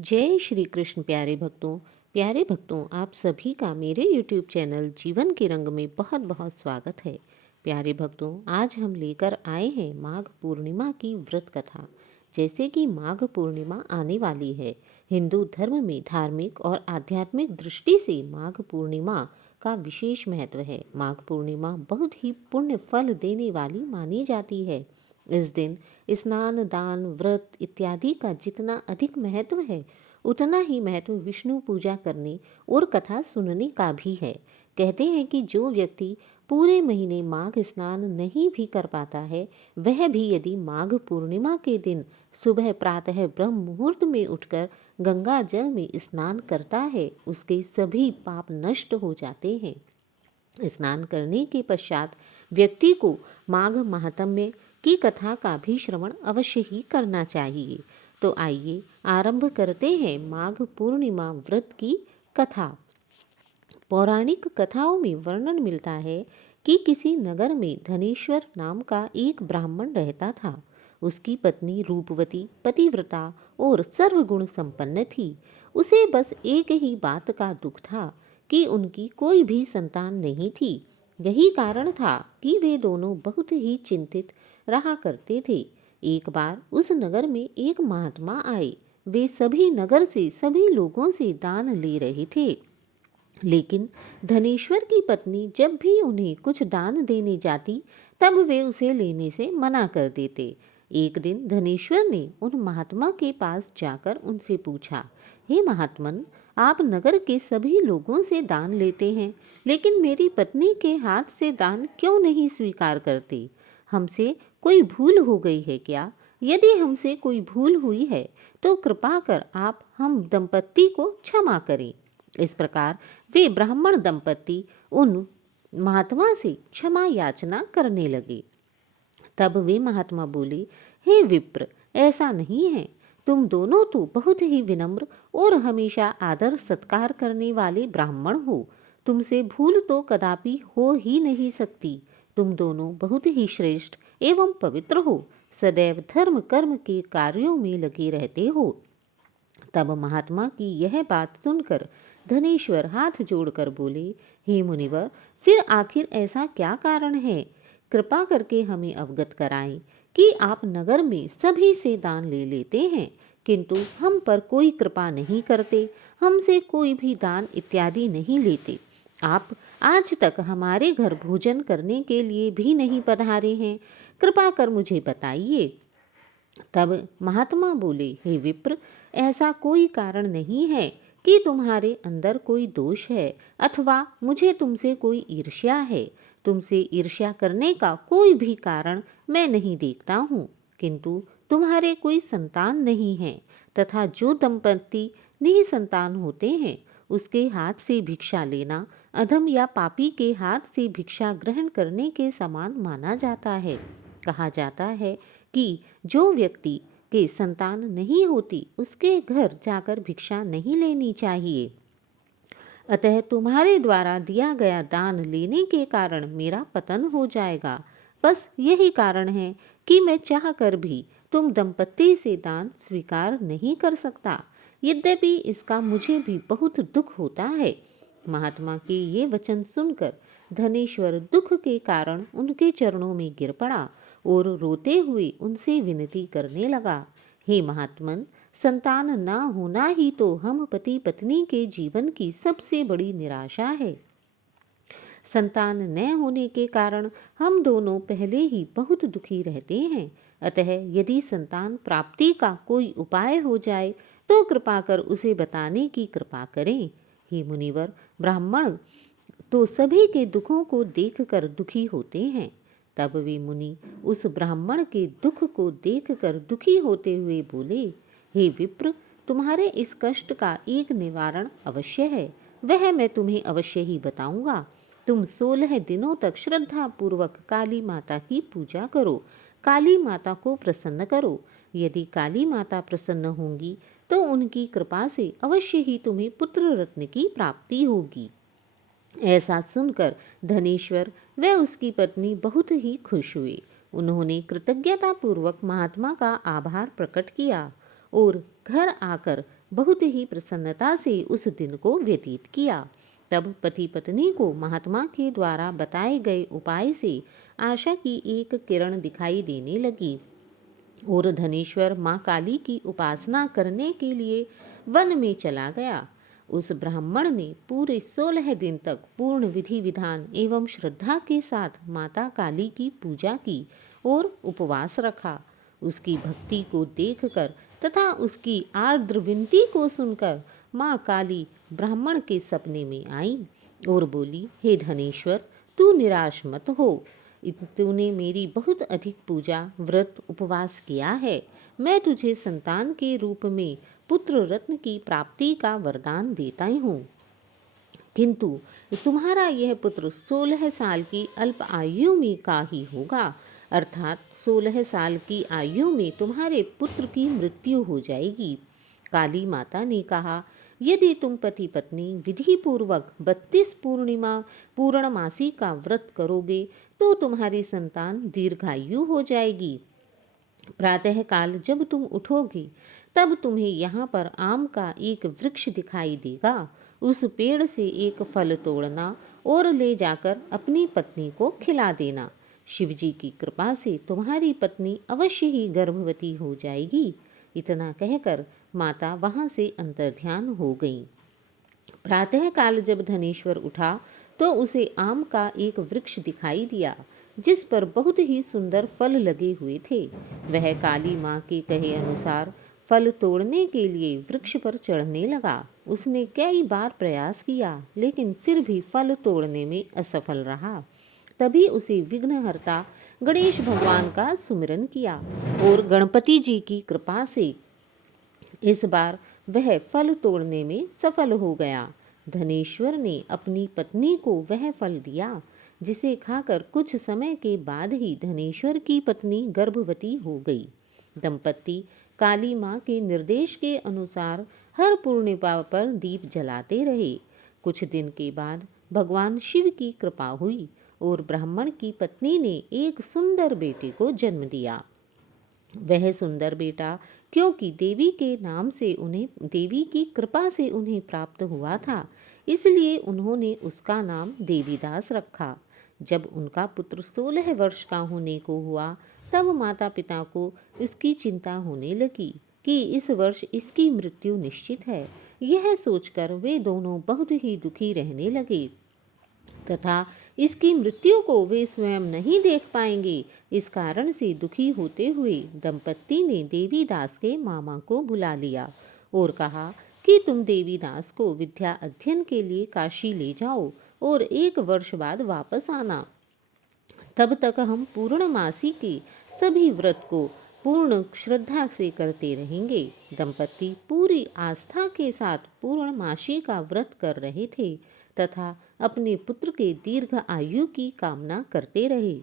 जय श्री कृष्ण। प्यारे भक्तों, आप सभी का मेरे YouTube चैनल जीवन के रंग में बहुत बहुत स्वागत है। प्यारे भक्तों, आज हम लेकर आए हैं माघ पूर्णिमा की व्रत कथा। जैसे कि माघ पूर्णिमा आने वाली है, हिंदू धर्म में धार्मिक और आध्यात्मिक दृष्टि से माघ पूर्णिमा का विशेष महत्व है। माघ पूर्णिमा बहुत ही पुण्य फल देने वाली मानी जाती है। इस दिन स्नान, दान, व्रत इत्यादि का जितना अधिक महत्व है, उतना ही महत्व विष्णु पूजा करने और कथा सुनने का भी है। कहते हैं कि जो व्यक्ति पूरे महीने माघ स्नान नहीं भी कर पाता है, वह भी यदि माघ पूर्णिमा के दिन सुबह प्रातः ब्रह्म मुहूर्त में उठकर गंगा जल में स्नान करता है, उसके सभी पाप नष्ट हो जाते हैं। स्नान करने के पश्चात व्यक्ति को माघ महात्म्य की कथा का भी श्रवण अवश्य ही करना चाहिए। तो आइए आरंभ करते हैं माघ पूर्णिमा व्रत की कथा। पौराणिक कथाओं में वर्णन मिलता है कि किसी नगर में धनेश्वर नाम का एक ब्राह्मण रहता था। उसकी पत्नी रूपवती, पतिव्रता और सर्वगुण संपन्न थी। उसे बस एक ही बात का दुख था कि उनकी कोई भी संतान नहीं थी। यही कारण था कि वे दोनों बहुत ही चिंतित रहा करते थे। एक बार उस नगर में एक महात्मा आए। वे सभी नगर से सभी लोगों से दान ले रहे थे, लेकिन धनेश्वर की पत्नी जब भी उन्हें कुछ दान देने जाती, तब वे उसे लेने से मना कर देते। एक दिन धनेश्वर ने उन महात्मा के पास जाकर उनसे पूछा, हे महात्मन, आप नगर के सभी लोगों से दान लेते हैं, लेकिन मेरी पत्नी के हाथ से दान क्यों नहीं स्वीकार करते? हमसे कोई भूल हो गई है क्या? यदि हमसे कोई भूल हुई है तो कृपा कर आप हम दंपत्ति को क्षमा करें। इस प्रकार वे ब्राह्मण दंपत्ति उन महात्मा से क्षमा याचना करने लगे। तब वे महात्मा बोले, हे विप्र, ऐसा नहीं है। तुम दोनों तो बहुत ही विनम्र और हमेशा आदर सत्कार करने वाले ब्राह्मण हो। तुमसे भूल तो कदापि हो ही नहीं सकती। तुम दोनों बहुत ही श्रेष्ठ एवं पवित्र हो, सदैव धर्म कर्म के कार्यों में लगे रहते हो। तब महात्मा की यह बात सुनकर धनेश्वर हाथ जोड़कर बोले, हे मुनिवर, फिर आखिर ऐसा क्या कारण है? कृपा करके हमें अवगत कराएं कि आप नगर में सभी से दान ले लेते हैं, किंतु हम पर कोई कृपा नहीं करते, हमसे कोई भी दान इत्यादि नहीं लेते। आप आज तक हमारे घर भोजन करने के लिए भी नहीं पधारे हैं। कृपा कर मुझे बताइए। तब महात्मा बोले, हे विप्र, ऐसा कोई कारण नहीं है कि तुम्हारे अंदर कोई दोष है अथवा मुझे तुमसे कोई ईर्ष्या है। तुमसे ईर्ष्या करने का कोई भी कारण मैं नहीं देखता हूँ, किंतु तुम्हारे कोई संतान नहीं है, तथा जो दंपत्ति निसंतान होते हैं उसके हाथ से भिक्षा लेना अधम या पापी के हाथ से भिक्षा ग्रहण करने के समान माना जाता है। कहा जाता है कि जो व्यक्ति के संतान नहीं होती, उसके घर जाकर भिक्षा नहीं लेनी चाहिए। अतः तुम्हारे द्वारा दिया गया दान लेने के कारण मेरा पतन हो जाएगा। बस यही कारण है कि मैं चाह कर भी तुम दंपत्ति से दान स्वीकार नहीं कर सकता। यद्यपि इसका मुझे भी बहुत दुख होता है। महात्मा के ये वचन सुनकर धनेश्वर दुख के कारण उनके चरणों में गिर पड़ा और रोते हुए उनसे विनती करने लगा, हे महात्मन, संतान न होना ही तो हम पति पत्नी के जीवन की सबसे बड़ी निराशा है। संतान न होने के कारण हम दोनों पहले ही बहुत दुखी रहते हैं। अतः यदि संतान प्राप्ति का कोई उपाय हो जाए तो कृपा कर उसे बताने की कृपा करें। हे मुनिवर, ब्राह्मण तो सभी के दुखों को देखकर दुखी होते हैं। तब वे मुनि उस ब्राह्मण के दुख को देखकर दुखी होते हुए बोले, हे विप्र, तुम्हारे इस कष्ट का एक निवारण अवश्य है। वह मैं तुम्हें अवश्य ही बताऊंगा। तुम 16 दिनों तक श्रद्धा पूर्वक काली माता की पूजा करो, काली माता को प्रसन्न करो। यदि काली माता प्रसन्न होंगी तो उनकी कृपा से अवश्य ही तुम्हें पुत्र रत्न की प्राप्ति होगी। ऐसा सुनकर धनेश्वर व उसकी पत्नी बहुत ही खुश हुए। उन्होंने कृतज्ञता पूर्वक महात्मा का आभार प्रकट किया और घर आकर बहुत ही प्रसन्नता से उस दिन को व्यतीत किया। तब पति पत्नी को महात्मा के द्वारा बताए गए उपाय से आशा की एक किरण दिखाई देने लगी और धनेश्वर माँ काली की उपासना करने के लिए वन में चला गया। उस ब्राह्मण ने पूरे 16 दिन तक पूर्ण विधि विधान एवं श्रद्धा के साथ माता काली की पूजा की और उपवास रखा। उसकी भक्ति को देखकर तथा उसकी आर्द्र विनती को सुनकर माँ काली ब्राह्मण के सपने में आई और बोली, हे धनेश्वर, तू निराश मत हो। तूने मेरी बहुत अधिक पूजा व्रत उपवास किया है। मैं तुझे संतान के रूप में पुत्र रत्न की प्राप्ति का वरदान देता हूँ, किंतु तुम्हारा यह पुत्र 16 साल की अल्प आयु में का ही होगा, अर्थात 16 साल की आयु में तुम्हारे पुत्र की मृत्यु हो जाएगी। काली माता ने कहा, यदि तुम पति पत्नी विधि पूर्वक 32 पूर्णिमा पूर्णमासी का व्रत करोगे तो तुम्हारी संतान दीर्घायु हो जाएगी। प्रातः काल जब तुम उठोगे तब तुम्हें यहाँ पर आम का एक वृक्ष दिखाई देगा। उस पेड़ से एक फल तोड़ना और ले जाकर अपनी पत्नी को खिला देना। शिवजी की कृपा से तुम्हारी पत्नी अवश्य ही गर्भवती हो जाएगी। इतना कहकर माता वहाँ से अंतर्ध्यान हो गई। प्रातः काल जब धनेश्वर उठा तो उसे आम का एक वृक्ष दिखाई दिया जिस पर बहुत ही सुंदर फल लगे हुए थे। वह काली माँ के कहे अनुसार फल तोड़ने के लिए वृक्ष पर चढ़ने लगा। उसने कई बार प्रयास किया लेकिन फिर भी फल तोड़ने में असफल रहा। तभी उसे विघ्नहर्ता गणेश भगवान का सुमिरन किया और गणपति जी की कृपा से इस बार वह फल तोड़ने में सफल हो गया। धनेश्वर ने अपनी पत्नी को वह फल दिया जिसे खाकर कुछ समय के बाद ही धनेश्वर की पत्नी गर्भवती हो गई। दंपति काली माँ के निर्देश के अनुसार हर पूर्णिमा पर दीप जलाते रहे। कुछ दिन के बाद भगवान शिव की कृपा हुई और ब्राह्मण की पत्नी ने एक सुंदर बेटे को जन्म दिया। वह सुंदर बेटा क्योंकि देवी के नाम से उन्हें देवी की कृपा से उन्हें प्राप्त हुआ था, इसलिए उन्होंने उसका नाम देवीदास रखा। जब उनका पुत्र 16 वर्ष का होने को हुआ तब माता पिता को इसकी चिंता होने लगी कि इस वर्ष इसकी मृत्यु निश्चित है। यह सोचकर वे दोनों बहुत ही दुखी रहने लगे तथा इसकी मृत्यु को वे स्वयं नहीं देख पाएंगे। इस कारण से दुखी होते हुए दंपत्ति ने देवीदास के मामा को बुला लिया और कहा कि तुम देवीदास को विद्या अध्ययन के लिए काशी ले जाओ और 1 वर्ष बाद वापस आना। तब तक हम पूर्णमासी के सभी व्रत को पूर्ण श्रद्धा से करते रहेंगे। दंपति पूरी आस्था के साथ पूर्णमासी का व्रत कर रहे थे तथा अपने पुत्र के दीर्घ आयु की कामना करते रहे।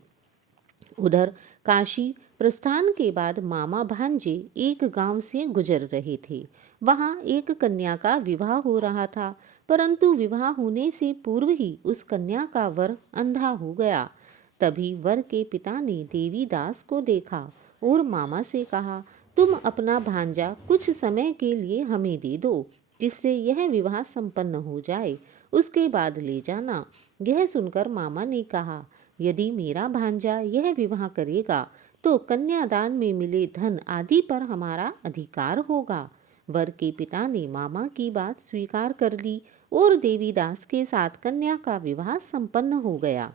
उधर काशी प्रस्थान के बाद मामा भांजे एक गांव से गुजर रहे थे। वहां एक कन्या का विवाह हो रहा था, परंतु विवाह होने से पूर्व ही उस कन्या का वर अंधा हो गया। तभी वर के पिता ने देवीदास को देखा और मामा से कहा, तुम अपना भांजा कुछ समय के लिए हमें दे दो, जिससे यह विवाह संपन्न हो जाए, उसके बाद ले जाना। यह सुनकर मामा ने कहा, यदि मेरा भांजा यह विवाह करेगा तो कन्यादान में मिले धन आदि पर हमारा अधिकार होगा। वर के पिता ने मामा की बात स्वीकार कर ली और देवीदास के साथ कन्या का विवाह संपन्न हो गया।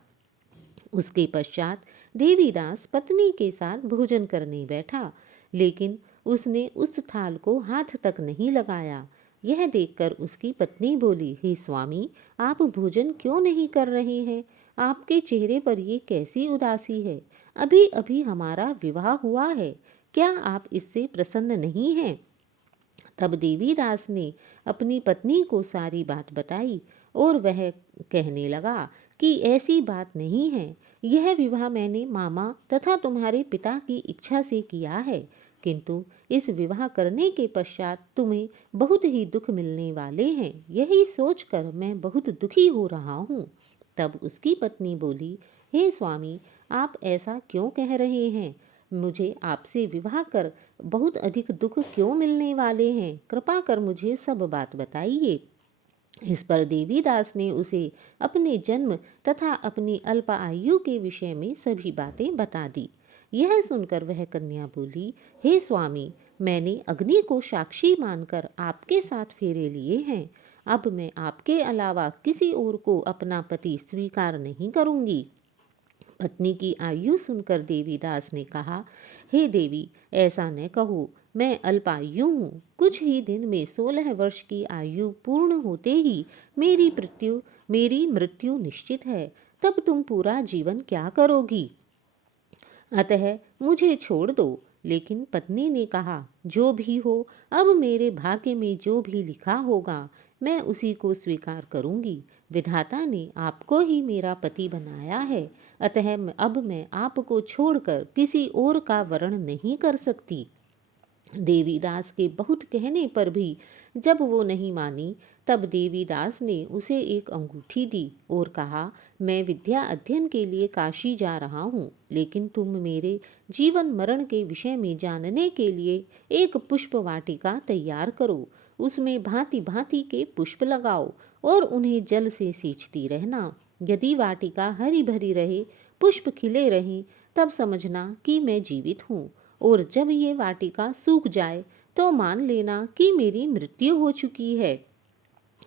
उसके पश्चात देवीदास पत्नी के साथ भोजन करने बैठा, लेकिन उसने उस थाल को हाथ तक नहीं लगाया। यह देखकर उसकी पत्नी बोली, हे स्वामी, आप भोजन क्यों नहीं कर रहे हैं? आपके चेहरे पर ये कैसी उदासी है? अभी अभी हमारा विवाह हुआ है, क्या आप इससे प्रसन्न नहीं हैं? तब देवीदास ने अपनी पत्नी को सारी बात बताई और वह कहने लगा कि ऐसी बात नहीं है, यह विवाह मैंने मामा तथा तुम्हारे पिता की इच्छा से किया है, किंतु इस विवाह करने के पश्चात तुम्हें बहुत ही दुख मिलने वाले हैं, यही सोचकर मैं बहुत दुखी हो रहा हूँ। तब उसकी पत्नी बोली, हे स्वामी, आप ऐसा क्यों कह रहे हैं? मुझे आपसे विवाह कर बहुत अधिक दुख क्यों मिलने वाले हैं? कृपा कर मुझे सब बात बताइए। इस पर देवीदास ने उसे अपने जन्म तथा अपनी अल्प आयु के विषय में सभी बातें बता दी। यह सुनकर वह कन्या बोली, हे स्वामी, मैंने अग्नि को साक्षी मानकर आपके साथ फेरे लिए हैं। अब मैं आपके अलावा किसी और को अपना पति स्वीकार नहीं करूंगी। पत्नी की आयु सुनकर देवीदास ने कहा, हे देवी, ऐसा न कहो, मैं अल्पायु हूँ। कुछ ही दिन में 16 वर्ष की आयु पूर्ण होते ही मेरी मृत्यु निश्चित है। तब तुम पूरा जीवन क्या करोगी? अतः मुझे छोड़ दो। लेकिन पत्नी ने कहा, जो भी हो, अब मेरे भाग्य में जो भी लिखा होगा मैं उसी को स्वीकार करूंगी। विधाता ने आपको ही मेरा पति बनाया है, अतः अब मैं आपको छोड़कर किसी और का वरण नहीं कर सकती। देवीदास के बहुत कहने पर भी जब वो नहीं मानी, तब देवीदास ने उसे एक अंगूठी दी और कहा, मैं विद्या अध्ययन के लिए काशी जा रहा हूँ, लेकिन तुम मेरे जीवन मरण के विषय में जानने के लिए एक पुष्प वाटिका तैयार करो। उसमें भांति भांति के पुष्प लगाओ और उन्हें जल से सींचती रहना। यदि वाटिका हरी भरी रहे, पुष्प खिले रहें, तब समझना कि मैं जीवित हूँ, और जब ये वाटिका सूख जाए तो मान लेना कि मेरी मृत्यु हो चुकी है।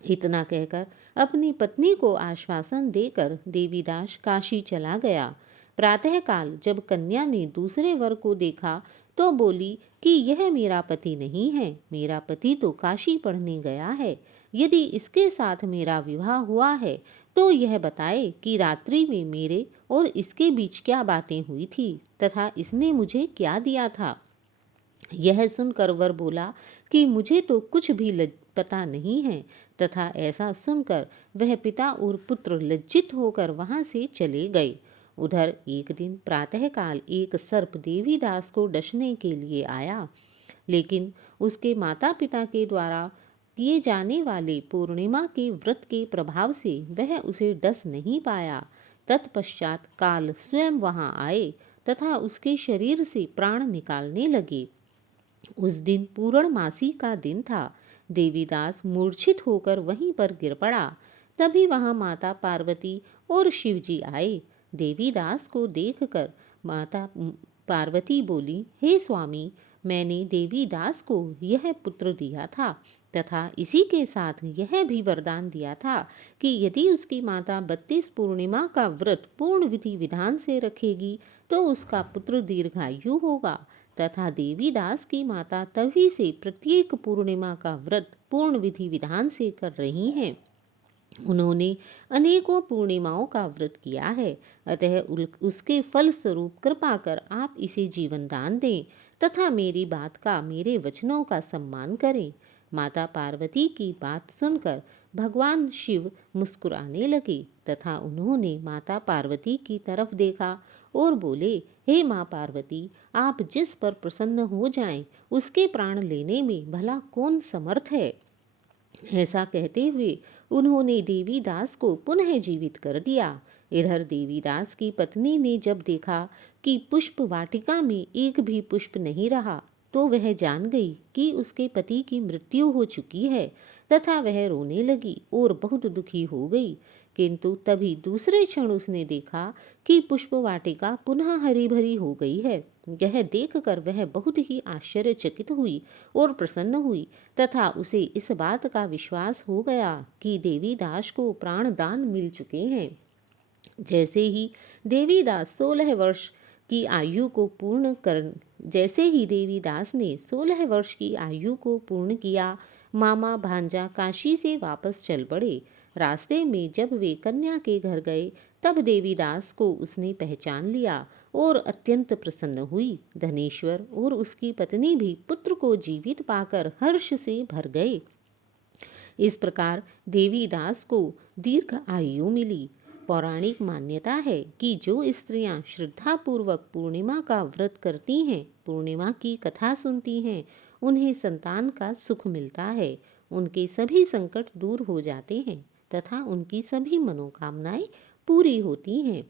इतना कहकर अपनी पत्नी को आश्वासन देकर देवीदास काशी चला गया। प्रातःकाल जब कन्या ने दूसरे वर को देखा तो बोली कि यह मेरा पति नहीं है, मेरा पति तो काशी पढ़ने गया है। यदि इसके साथ मेरा विवाह हुआ है तो यह बताए कि रात्रि में मेरे और इसके बीच क्या बातें हुई थी तथा इसने मुझे क्या दिया था। यह सुनकर वर बोला कि मुझे तो कुछ भी पता नहीं है, तथा ऐसा सुनकर वह पिता और पुत्र लज्जित होकर वहां से चले गए। उधर एक दिन प्रातःकाल एक सर्प देवीदास को डसने के लिए आया, लेकिन उसके माता पिता के द्वारा किए जाने वाले पूर्णिमा के व्रत के प्रभाव से वह उसे डस नहीं पाया। तत्पश्चात काल स्वयं वहां आए तथा उसके शरीर से प्राण निकालने लगे। उस दिन पूर्णमासी का दिन था। देवीदास मूर्छित होकर वहीं पर गिर पड़ा। तभी वहां माता पार्वती और शिवजी आए। देवीदास को देखकर माता पार्वती बोली, हे स्वामी, मैंने देवीदास को यह पुत्र दिया था तथा इसी के साथ यह भी वरदान दिया था कि यदि उसकी माता 32 पूर्णिमा का व्रत पूर्ण विधि विधान से रखेगी तो उसका पुत्र दीर्घायु होगा। तथा देवीदास की माता तभी से प्रत्येक पूर्णिमा का व्रत पूर्ण विधि विधान से कर रही हैं। उन्होंने अनेकों पूर्णिमाओं का व्रत किया है, अतः उसके फल स्वरूप कृपा कर आप इसे जीवन दान दें तथा मेरी बात का, मेरे वचनों का सम्मान करें। माता पार्वती की बात सुनकर भगवान शिव मुस्कुराने लगे तथा उन्होंने माता पार्वती की तरफ देखा और बोले, हे माँ पार्वती, आप जिस पर प्रसन्न हो जाएं, उसके प्राण लेने में भला कौन समर्थ है। ऐसा कहते हुए उन्होंने देवीदास को पुनः जीवित कर दिया। इधर देवीदास की पत्नी ने जब देखा कि पुष्प वाटिका में एक भी पुष्प नहीं रहा तो वह जान गई कि उसके पति की मृत्यु हो चुकी है तथा वह रोने लगी और बहुत दुखी हो गई। किंतु तभी दूसरे क्षण उसने देखा कि पुष्प वाटिका पुनः हरी भरी हो गई है। यह देखकर वह बहुत ही आश्चर्यचकित हुई और प्रसन्न हुई तथा उसे इस बात का विश्वास हो गया कि देवीदास को प्राण दान मिल चुके हैं। जैसे ही देवीदास 16 वर्ष की आयु को पूर्ण कर जैसे ही देवीदास ने 16 वर्ष की आयु को पूर्ण किया, मामा भांजा काशी से वापस चल पड़े। रास्ते में जब वे कन्या के घर गए तब देवीदास को उसने पहचान लिया और अत्यंत प्रसन्न हुई। धनेश्वर और उसकी पत्नी भी पुत्र को जीवित पाकर हर्ष से भर गए। इस प्रकार देवीदास को दीर्घ आयु मिली। पौराणिक मान्यता है कि जो स्त्रियां श्रद्धापूर्वक पूर्णिमा का व्रत करती हैं, पूर्णिमा की कथा सुनती हैं, उन्हें संतान का सुख मिलता है, उनके सभी संकट दूर हो जाते हैं तथा उनकी सभी मनोकामनाएं पूरी होती हैं।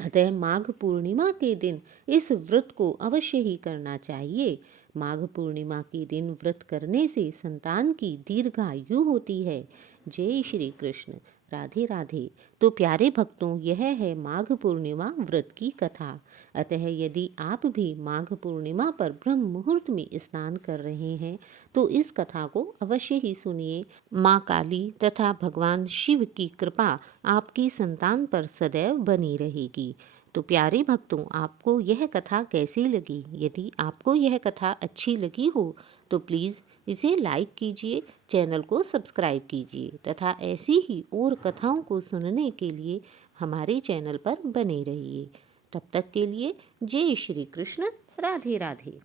अतः माघ पूर्णिमा के दिन इस व्रत को अवश्य ही करना चाहिए। माघ पूर्णिमा के दिन व्रत करने से संतान की दीर्घायु होती है। जय श्री कृष्ण। राधे राधे। तो प्यारे भक्तों, यह है माघ पूर्णिमा व्रत की कथा। अतः यदि आप भी माघ पूर्णिमा पर ब्रह्म मुहूर्त में स्नान कर रहे हैं तो इस कथा को अवश्य ही सुनिए। माँ काली तथा भगवान शिव की कृपा आपकी संतान पर सदैव बनी रहेगी। तो प्यारे भक्तों, आपको यह कथा कैसी लगी? यदि आपको यह कथा अच्छी लगी हो तो प्लीज़ इसे लाइक कीजिए, चैनल को सब्सक्राइब कीजिए तथा ऐसी ही और कथाओं को सुनने के लिए हमारे चैनल पर बने रहिए। तब तक के लिए जय श्री कृष्ण। राधे राधे।